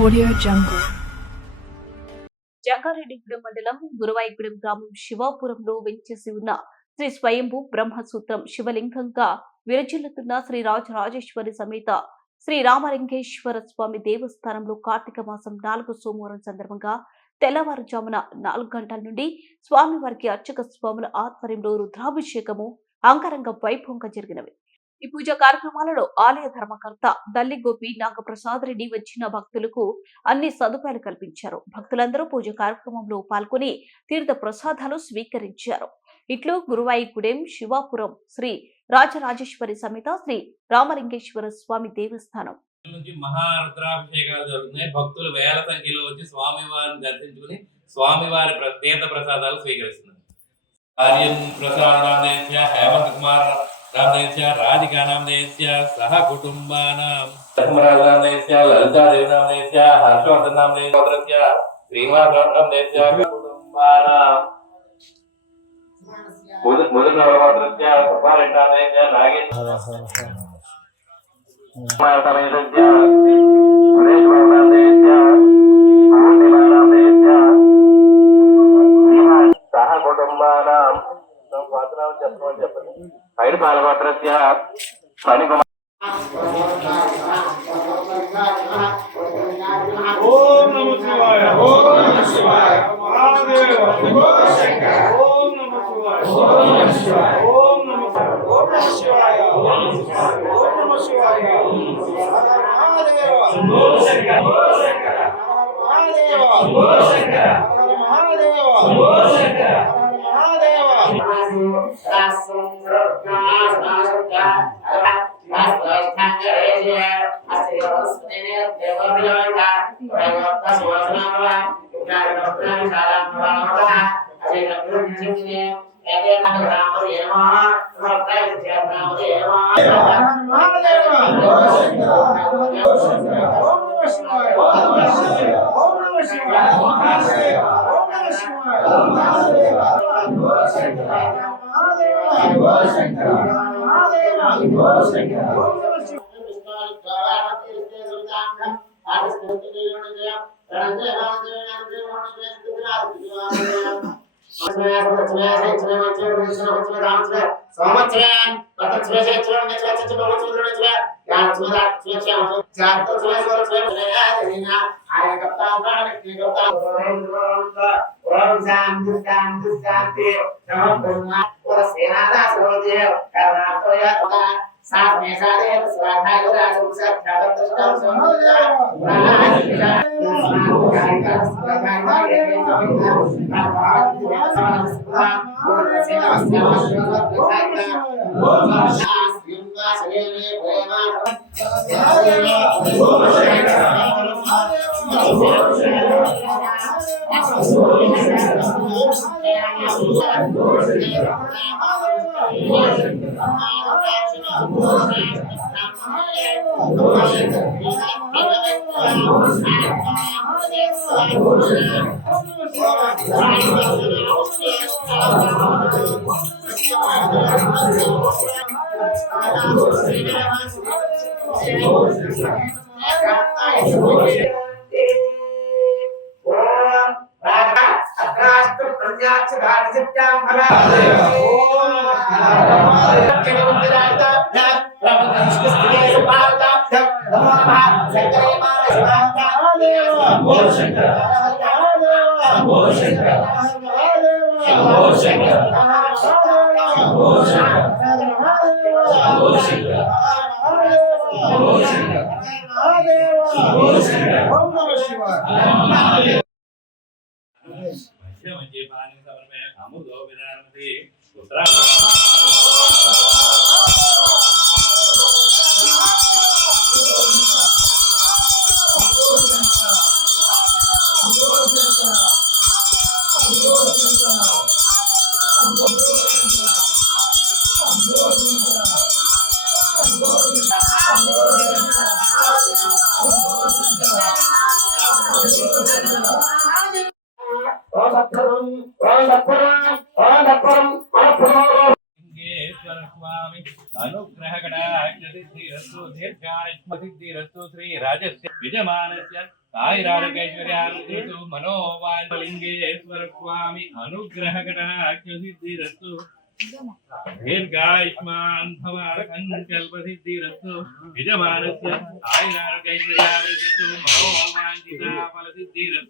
Audio Jungle. Jangareddygudem మండలం గురువాయిగూడెం గ్రామం శివాపురంలో వెంచేసి ఉన్న శ్రీ స్వయంభూ బ్రహ్మసూత్రం శివలింగంగా విరచిల్లుతున్న శ్రీ రాజరాజేశ్వరి సమేత శ్రీ రామలింగేశ్వర స్వామి దేవస్థానంలో కార్తీక మాసం 4 సోమవారం సందర్భంగా తెల్లవారుజామున 4 గంటల నుండి స్వామివారికి అర్చక స్వాముల ఆధ్వర్యంలో రుద్రాభిషేకము అంగరంగ వైభవంగా జరిగినవి. ఈ పూజా కార్యక్రమాలలో ఆలయ ధర్మకర్త దల్లి గోపి నాగప్రసాద్ రెడ్డి వచ్చిన భక్తులకు అన్ని సదుపాయాలు కల్పించారు. భక్తులందరూ పూజ కార్యక్రమంలో పాల్గొని తీర్థ ప్రసాదాలు స్వీకరించారు. ఇట్లు గురువాయిగూడెం శివాపురం శ్రీ రాజరాజేశ్వరి సమేత శ్రీ రామలింగేశ్వర స్వామి దేవస్థానం నుంచి మహారుద్రాభిషేకాలు జరుగుతున్నాయి. భక్తులు వేల సంఖ్యలో వచ్చి స్వామివారిని దర్శించుకుని స్వామివారి తీర్థ ప్రసాదాలు స్వీకరిస్తున్నారు. ఆర్యన్ ప్రసాద్ నామదేశ్య, హేమంత్ కుమార్ నామదేశ్య, రాధికా నామదేశ్య సహ కుటుంబానాం, ధర్మరాజ్ నామదేశ్య, లలితాదేవి నామదేశ్య, హర్షవర్ధన్ నామదేశ్య, శ్రీనివాస నామదేశ్య కుటుంబానాం, ముదునవరమాద్రస్య, సుబ్బారెడ్డి నామదేశ్య, నాగేశ్వర సహ కుటుంబానాం చెప్పండి. ఐదు పాలగోత్రస్య ఫణికుమార్. ఓం నమః శివాయ. ఓం నమః శివాయ. మహాదేవ శంభో శంకర. ఓం నమః శివాయ. ఓం నమః శివాయ. ఓం నమః శివాయ. ఓం నమః శివాయ. మహాదేవ శంభో శంకర. శంకర మహాదేవ శంభో శంకర. మహాదేవ శంభో శంకర. మహాదేవ अनुग्रह कटाक्षसिद्धिरस्तु दीर्घायुष्मसिद्धिरस्तु श्री राजस्य विजमानस्य సాయిరాజకైశ్వర్యాలు మనోవాలింగేశ్వర స్వామి అనుగ్రహ సిద్ధిరస్తు దీర్ఘాయుష్మాన్ భవ సంకల్ప సిద్ధిరస్తు యజమానస్య సాయిరాజకైశ్వర్యాలు మనోవాంఛిత ఫల సిద్ధిరస్తు